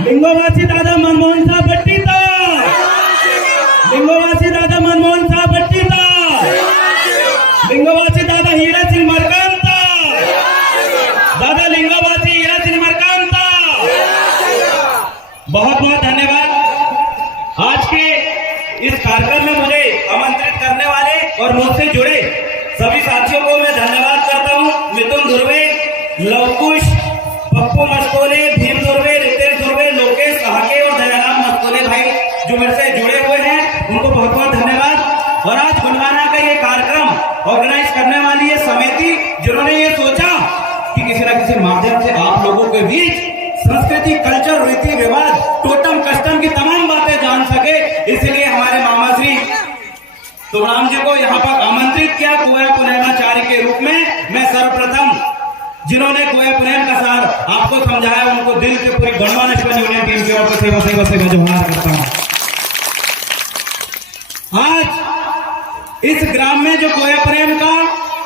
लिंगोवासी दादा मनमोहन साहब बट्टीता, लिंगोवासी दादा मनमोहन साहब बट्टीता, लिंगोवासी दादा हीरा सिंह मरकांता, दादा लिंगोवासी हीरा सिंह मरकांता। बहुत बहुत धन्यवाद। आज के इस कार्यक्रम में मुझे आमंत्रित करने वाले और मुझसे जुड़े सभी साथियों को मैं धन्यवाद करता हूं। मिथुन धुर्वे, लवकुश, पप्पू मस्कोले, भीम धुर्वे, रितेश धुर्वे, लोकेश सहाके और दयाराम मस्कोले भाई जो मेरे से जुड़े हुए हैं, उनको बहुत बहुत धन्यवाद। और आज गुणवाना का ये कार्यक्रम ऑर्गेनाइज करने वाली ये समिति, जिन्होंने ये सोचा कि किसी न किसी माध्यम से आप लोगों के बीच संस्कृति, कल्चर, रीति रिवाज, टोटम कस्टम की तमाम बातें जान सके, इसलिए हमारे मामा श्री तुराम जी को यहाँ पर आमंत्रित किया कोया पुनर्माचार्य के रूप में। मैं सर्वप्रथम जिन्होंने कोया पुनर्म का सार आपको समझाया, उनको दिल से पूरी गणवाना यूनियन टीम की ओर से सेवा जोहार करता हूँ। आज इस ग्राम में जो कोया पुनर्म का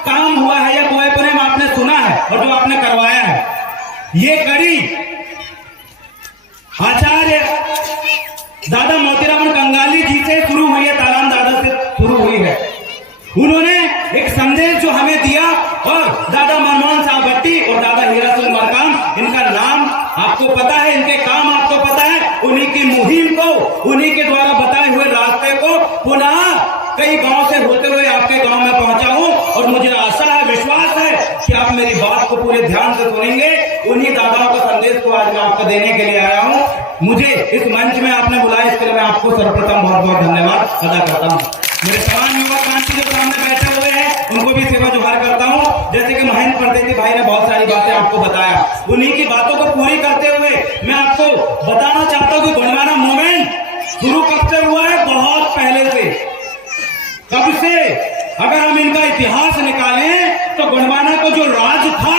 काम हुआ है या कोया पुनर्म आपने सुना है और जो आपने करवाया है, ये कड़ी आचार्य दादा मोतीराम कंगाली जी से शुरू हुई है, ताराम दादा से शुरू हुई है। उन्होंने एक संदेश जो हमें दिया, और दादा मनमोहन साहब भट्टी और दादा हीरा सिंह मरकाम, इनका नाम आपको पता है, इनके काम आपको पता है। उन्हीं की मुहिम को, उन्हीं के द्वारा बताए हुए रास्ते को पुनः कई गांव से होते हुए आपके गांव में पहुंचा हूं, और मुझे आशा है, विश्वास है कि आप मेरी बात को पूरे ध्यान से सुनेंगे। उन्हीं दादाओं का संदेश को आज मैं आपको देने के लिए आया हूं। मुझे इस मंच में आपने बुलाया, इसके लिए मैं आपको सर्वप्रथम बहुत बहुत धन्यवाद अदा करता हूं। मेरे तमाम युवा क्रांति जो सामने बैठे हुए हैं, उनको भी सेवा जोहार करता हूं। जैसे कि महेंद्र परदेसी भाई ने बहुत सारी बातें आपको बताया, उन्हीं की बातों को पूरी करते हुए मैं आपको बताना चाहता हूं कि गुणवाना मूवमेंट शुरू कब से हुआ है? बहुत पहले से। कब से? अगर हम इनका इतिहास निकालें तो गुणवाना को जो राज था,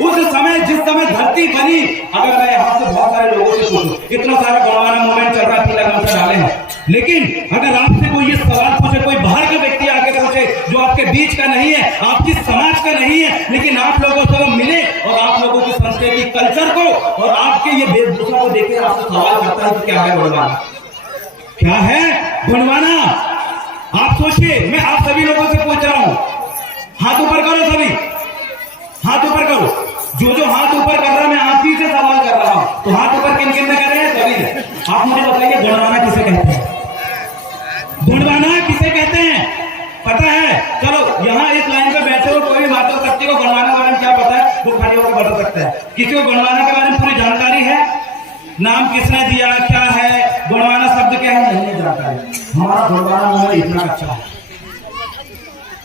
उस समय जिस समय धरती बनी, अगर मैं यहाँ से बहुत सारे लोगों से पूछूं, इतना सारा गुणवाना मूवमेंट चल रहा है, तिलक से डाले हैं, लेकिन अगर आपसे कोई ये सवाल पूछे, कोई बाहर के व्यक्ति आके पूछे जो आपके बीच का नहीं है, आपकी समाज का नहीं है, लेकिन आप लोगों से वो मिले और आप लोगों की संस्कृति, कल्चर को और आपके ये वेशभूषा को देखे आपसे सवाल करता है कि क्या है गुणवाना, क्या है गुणवाना? आप सोचिए, मैं आप सभी लोगों से पूछ रहा हूं, हाथ ऊपर करो सभी, हाथ ऊपर करो। जो हाथ ऊपर कर रहा है, मैं आप ही से सवाल कर रहा हूं, तो हाथ ऊपर किन किन ने कर रहे हैं? सभी ने। आप मुझे बताइए, गुणवाना किसे कहते हैं? गुणवाना किसे कहते हैं? पता है? चलो, यहाँ इस लाइन पे बैठे हो कोई भी मातृशक्ति को गुणवाना के बारे में क्या पता है, वो खड़े होकर बता सकता है। किसी को गुणवाना के बारे में पूरी जानकारी है? नाम किसने दिया, क्या है गुणवाना शब्द, क्या है, नहीं जानकारी। हमारा गुणवाना मूवमेंट इतना अच्छा है,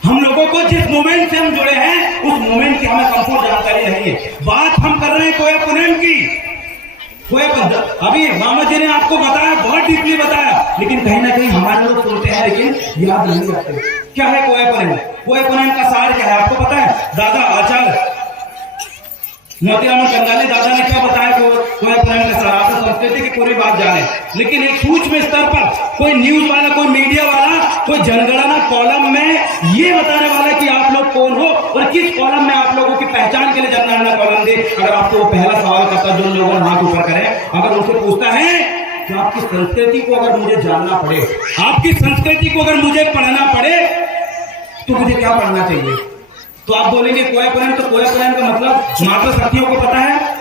हम लोगों को जिस मूवमेंट से हम जुड़े हैं, उस मूवमेंट की हमें संपूर्ण जानकारी नहीं है। बात हम कर रहे हैं कोया पुनर्म की। कोया अभी मामा जी ने आपको बताया, बहुत डीपली बताया, लेकिन कहीं ना कहीं हमारे लोग सुनते हैं लेकिन याद नहीं रखते। क्या है कोया पुनर्म? कोया पुनर्म का सार क्या है आपको पता है? दादा आचार्य मोतीराम कंगाली दादा ने क्या बताया कोया पुनर्म का सार? आप संस्कृति की पूरी बात जाने, लेकिन एक सूक्ष्म स्तर पर कोई न्यूज वाला, कोई मीडिया वाला, कोई जनगणना कॉलम में ये बताने वाला कि आप लोग कौन हो और किस कॉलम में आप लोगों की पहचान के लिए जनगणना कॉलम दे। अगर आपको वो पहला सवाल करता, जो लोगों ने हाथ ऊपर करें, अगर उनसे पूछता है कि आपकी संस्कृति को अगर मुझे जानना पड़े, आपकी संस्कृति को अगर मुझे पढ़ना पड़े, तो मुझे क्या पढ़ना चाहिए? तो आप बोलेंगे कोया पुनर्म। तो कोया पुनर्म का मतलब मातृशक्तियों को पता है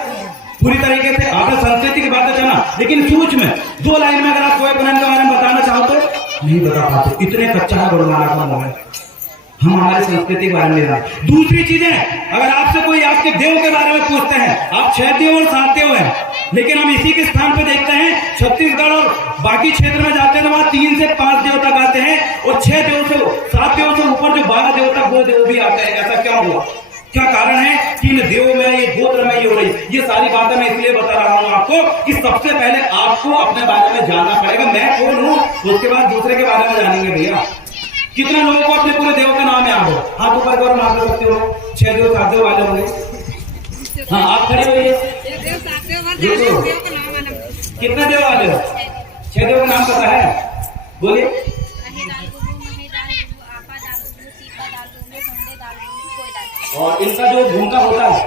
पूरी तरीके से, आपने संस्कृति की बातें जाना, लेकिन सूक्ष्म में 2 लाइन में अगर आप कोया पुनर्म के बारे में बताना चाहो तो नहीं बता पाते। इतने कच्चा है गुणवाना का मूवमेंट, हम हमारी संस्कृति के बारे में नहीं। दूसरी चीजें, अगर आपसे कोई आपके देव के बारे में पूछते हैं, आप 6 देव और 7 देव हैं, लेकिन हम इसी के स्थान पे देखते हैं छत्तीसगढ़ और बाकी क्षेत्र में जाते हैं तो वहां 3 से 5 देव तक आते हैं, और 6 देव से 7 देव से ऊपर जो 12 देव तक, वो देव भी आते हैं। ऐसा क्या हुआ? क्या कारण है कि इन देवों में, ये गोत्र में ये हो रही? ये सारी बातें मैं इसलिए बता रहा हूं आपको कि सबसे पहले आपको अपने बारे में जानना पड़ेगा, मैं कौन हूं, उसके बाद दूसरे के बारे में जानेंगे। भैया, कितने लोगों को अपने पूरे देव का नाम याद हो? हाथ ऊपर करो, मार सकते हो। 6 देव 7 देव वाले होंगे। हाँ, आप खड़े होइए। कितने देव वाले हो? 6 देव का नाम पता है? बोलिए। और इनका जो भूमिका होता है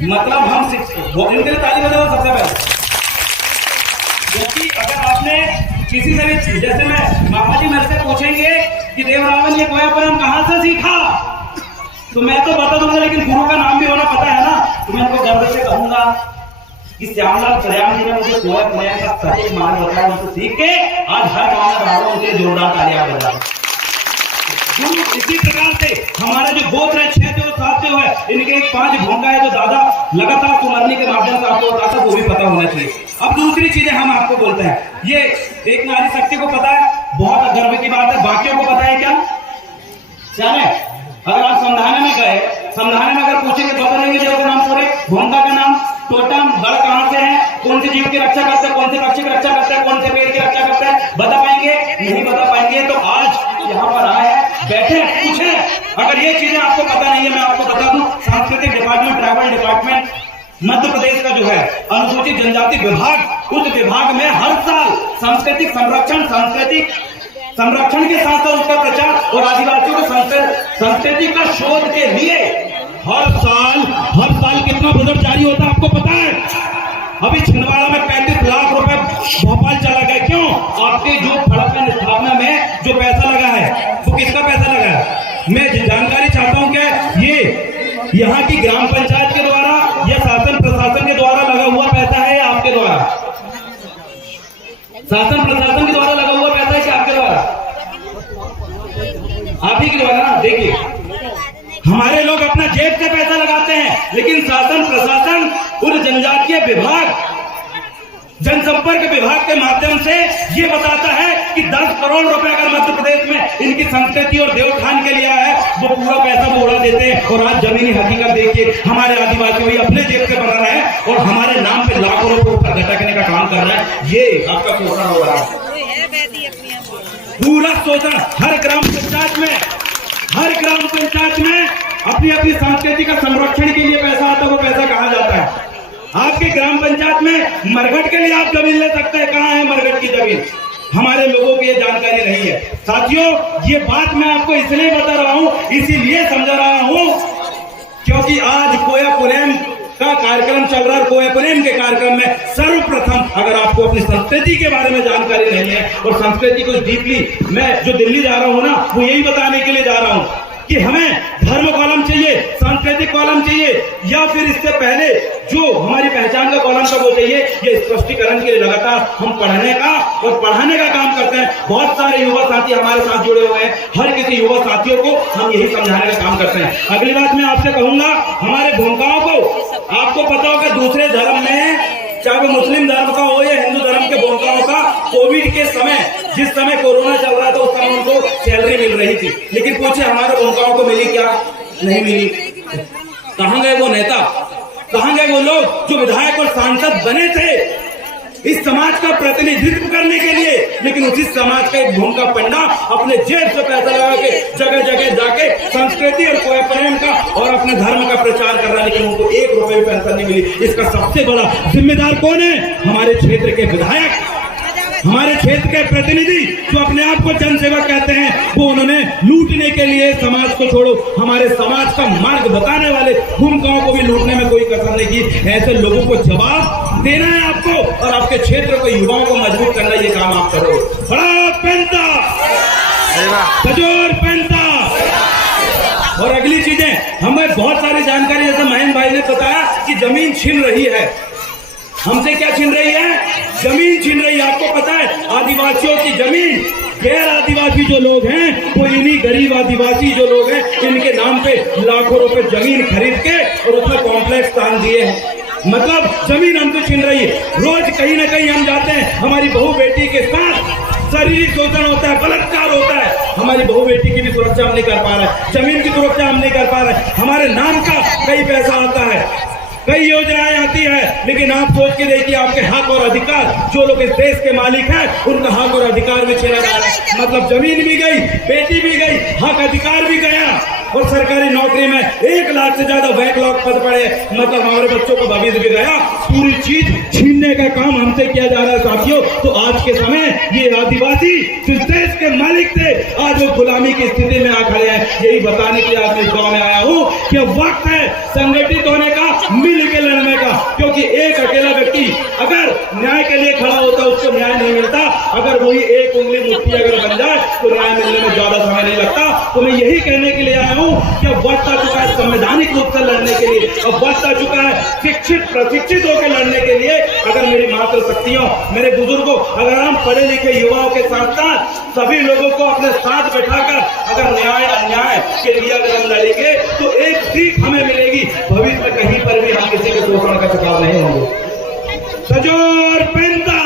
मतलब हम इनके लिए ताली बजाओ सबसे पहले। क्योंकि अगर आपने किसी से भी, जैसे मैं मामा जी मेरे से पूछेंगे कि देव रावण ये कोयापुरम कहाँ से सीखा, तो मैं तो बता दूंगा, लेकिन गुरु का नाम भी होना पता है ना, तो मैं उनको गर्व से कहूंगा कि श्यामलाल सरियाम जी ने मुझे कोयापुरम का सटीक मान बताया, उनसे सीख के आज हर गाँव में बाहर उनके जोरदार तालियां बजा। इसी प्रकार से हमारा जो गोत्र है 6 जो 7 जो है, इनके एक 5 भोंगा है जो दादा लगातार कुमारनी के माध्यम से आपको बताता, वो भी पता होना चाहिए। अब दूसरी चीजें हम आपको बोलते हैं, ये एक नारी शक्ति को पता है, बहुत गर्व की बात है, बाकियों को पता है क्या है? अगर आप समझाने में गए, समझाने में अगर पूछेंगे बता देंगे जगह का नाम, पूरे भोंगा का नाम, टोटम बड़ कहां से है, कौन से जीव की रक्षा करते हैं, कौन से पक्षी की रक्षा करते हैं, कौन से पेड़ की रक्षा करते हैं, बता पाएंगे? नहीं बता पाएंगे। तो आज यहाँ पर आए हैं, बैठे पूछे, अगर ये चीजें आपको पता नहीं है, मैं आपको बता दूं, सांस्कृतिक department, tribal department Madhya Pradesh का जो है अनुसूचित जनजाति विभाग, उस विभाग में हर साल सांस्कृतिक संरक्षण के साथ साथ उसका प्रचार और आदिवासियों के संस्कृति का शोध के लिए हर साल कितना बजट जारी होता है आपको पता है? अभी छिंदवाड़ा में 35 लाख रुपए भोपाल चला गया। क्यों? आपके जो फड़कन स्थापना में जो पैसा लगा है, वो किसका पैसा लगा है? मैं जानकारी चाहता हूं क्या ये यहाँ की ग्राम पंचायत के द्वारा या शासन प्रशासन के द्वारा लगा हुआ पैसा है या आपके द्वारा? शासन प्रशासन के द्वारा लगा हुआ पैसा है कि आपके द्वारा? आप ही के द्वारा। देखिए, हमारे लोग अपना जेब से पैसा लगाते हैं, लेकिन शासन प्रशासन और जनजातीय विभाग, जनसंपर्क विभाग के माध्यम से ये बताता है कि 10 करोड़ रुपए अगर मध्य प्रदेश में इनकी संस्कृति और देवखान के लिए है, वो पूरा पैसा वो उड़ा देते हैं। और आज जमीनी हकीकत देखिए, हमारे आदिवासी भाई अपने जेब से बना रहे हैं और हमारे नाम पे लाखों रुपए ऊपर घटकने का काम कर रहे हैं। ये आपका शोषण हो रहा है, पूरा शोषण। हर ग्राम पंचायत में अपनी अपनी संस्कृति का संरक्षण के लिए पैसा आता है, वो पैसा कहाँ जाता है? आपके ग्राम पंचायत में मरघट के लिए आप जमीन ले सकते हैं, कहाँ है मरघट की जमीन? हमारे लोगों को ये जानकारी नहीं है। साथियों, ये बात मैं आपको इसलिए बता रहा हूं, इसीलिए समझा रहा हूं, क्योंकि आज कोयापुरम का कार्यक्रम चल रहा है। कोयापुरम के कार्यक्रम में सर्वप्रथम अगर आपको अपनी संस्कृति के बारे में जानकारी नहीं है और संस्कृति को डीपली, मैं जो दिल्ली जा रहा हूं ना, वो यही बताने के लिए जा रहा हूं कि हमें धर्म कॉलम चाहिए, सांस्कृतिक कॉलम चाहिए, या फिर इससे पहले जो हमारी पहचान का कॉलम का वो चाहिए। ये स्पष्टीकरण के लिए लगातार हम पढ़ने का और पढ़ाने का काम करते हैं। बहुत सारे युवा साथी हमारे साथ जुड़े हुए हैं, हर किसी युवा साथियों को हम यही समझाने का काम करते हैं। अगली बात मैं आपसे कहूंगा, हमारे भोंकाओं को, आपको पता होगा दूसरे धर्म में, चाहे वो मुस्लिम धर्म का हो या हिंदू धर्म के भोंकाओं का, कोविड के समय, जिस समय कोरोना चल रहा था, उस समय उनको सैलरी मिल रही थी, लेकिन पूछे हमारे भोंकाओं को मिली क्या? नहीं मिली। कहां गए वो नेता? कहां गए वो लोग जो विधायक और सांसद बने थे इस समाज का प्रतिनिधित्व करने के लिए? लेकिन उसी समाज का एक भोंका पंडा अपने जेब से पैसा लगा के जगह जगह जाके संस्कृति और कोयापुरम का और अपने धर्म का प्रचार कर रहा है, लेकिन उनको 1 रुपए भी पेंशन नहीं मिली। इसका सबसे बड़ा जिम्मेदार कौन है? हमारे क्षेत्र के विधायक, हमारे क्षेत्र के प्रतिनिधि जो अपने आप को जनसेवक कहते हैं, वो उन्होंने लूटने के लिए समाज को छोड़ो, हमारे समाज का मार्ग बताने वाले भूमिकाओं को भी लूटने में कोई कसर नहीं की। ऐसे लोगों को जवाब देना है आपको, और आपके क्षेत्र को, युवाओं को मजबूत करना, ये काम आप करो। बड़ा पेंटा, सजोर पेंटा। और अगली चीजें हमें बहुत सारी जानकारी, जैसे महेंद्र भाई ने बताया कि जमीन छीन रही है, हमसे क्या छीन रही है? जमीन छीन रही है। आपको पता है आदिवासियों की जमीन, गैर आदिवासी जो लोग हैं, वो इन्हीं गरीब आदिवासी जो लोग हैं, इनके नाम पे लाखों रुपए जमीन खरीद के और उसमें कॉम्प्लेक्स तान दिए हैं। मतलब जमीन हमसे छीन रही है। रोज कहीं ना कहीं हम जाते हैं, हमारी बहू बेटी के साथ शारीरिक शोषण होता है, बलात्कार होता है। हमारी बहू बेटी की भी सुरक्षा हम नहीं कर पा रहे, जमीन की सुरक्षा हम नहीं कर पा रहे। हमारे नाम का कई पैसा आता है, कई योजनाएं आती है, लेकिन आप सोच के देखिए, आपके हक और अधिकार, जो लोग इस देश के मालिक हैं, उनका हक और अधिकार भी छीना जा रहा है। मतलब जमीन भी गई, बेटी भी गई, हक अधिकार भी गया, और सरकारी नौकरी में 1 लाख से ज्यादा बैकलॉग पद पड़े, मतलब हमारे बच्चों का भविष्य भी गया। पूरी चीज छीनने का काम हमसे किया जा रहा है। साथियों, तो आज के समय ये आदिवासी जिस देश के मालिक थे, आज वो गुलामी की स्थिति में आ खड़े हैं। यही बताने के लिए आज इस गाँव में आया हूँ कि वक्त है संगठित होने का, मिल के अगर वही एक उंगली मुट्ठी अगर बन जाए तो न्याय मिलने में ज्यादा समय नहीं लगता। तो मैं यही कहने के लिए आया हूँ कि अब वक्त आ चुका है संवैधानिक रूप से लड़ने के लिए, अब वक्त आ चुका है शिक्षित प्रशिक्षित होकर लड़ने के लिए। अगर मेरी मातृशक्तियों, मेरे बुजुर्गों, अगर हम पढ़े लिखे युवाओं के साथ साथ सभी लोगों को अपने साथ बैठाकर अगर न्याय अन्याय के लिए अगर हम लड़ेंगे तो एक सीख हमें मिलेगी, भविष्य में कहीं पर भी हम किसी के शोषण का शिकार नहीं होंगे। सजोर पेंता।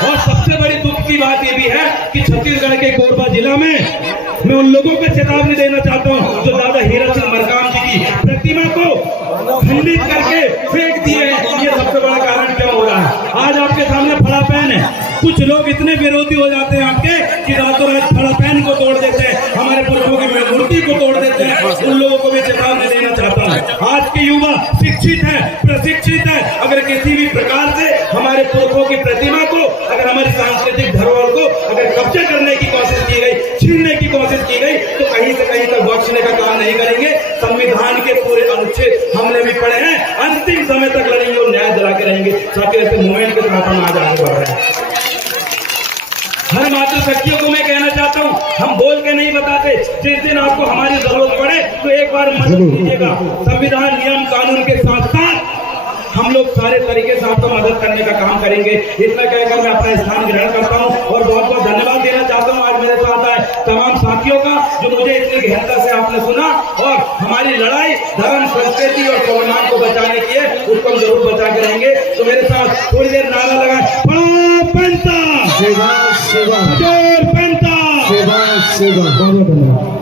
और सबसे बड़ी दुख की बात यह भी है कि छत्तीसगढ़ के कोरबा जिला में मैं उन लोगों को चेतावनी देना चाहता हूं जो दादा हीरा सिंह मरकाम जी की प्रतिमा को खंडित करके फेंक दिए हैं। ये सबसे बड़ा कारण क्या हो रहा है? आज आपके सामने फड़ा पैन है, कुछ लोग इतने विरोधी हो जाते हैं आपके कि रातों रात फड़ा पैन को तोड़ देते हैं, हमारे पुरखों की मूर्ति को तोड़ देते हैं। उन लोगों को भी चेतावनी देना चाहता हूँ। आज के युवा शिक्षित है, प्रशिक्षित है, अगर किसी भी प्रकार से हमारे पुरखों की प्रतिमा को, अगर हमारी सांस्कृतिक धरोहर को अगर कब्जा करने की कोशिश की गई, छीनने की कोशिश की गई, तो कहीं से कहीं तक बख्शने का काम नहीं करेंगे। संविधान के पूरे अनुच्छेद हमने भी पढ़े हैं, अंतिम समय तक लड़ेंगे और न्याय दिला के रहेंगे। साथ ही ऐसे मूवमेंट के साथ हम आज आगे बढ़ रहे हैं। हर मातृशक्तियों को मैं कहना चाहता हूँ, हम बोल के नहीं बताते, जिस दिन आपको हमारी जरूरत पड़े तो एक बार मदद कीजिएगा। संविधान नियम कानून के साथ साथ हम लोग सारे तरीके से आपको मदद करने का काम करेंगे। इतना कहकर मैं अपना स्थान ग्रहण करता हूँ और बहुत बहुत धन्यवाद देना चाहता हूँ आज मेरे साथ आए तमाम साथियों का, जो मुझे इतनी गहनता से आपने सुना और हमारी लड़ाई धर्म, संस्कृति और स्वाभिमान को बचाने की है, उसको हम जरूर बचा के रहेंगे। तो मेरे साथ थोड़ी देर नारा लगाए, पंता, सेवा सेवा, पंता, सेवा सेवा।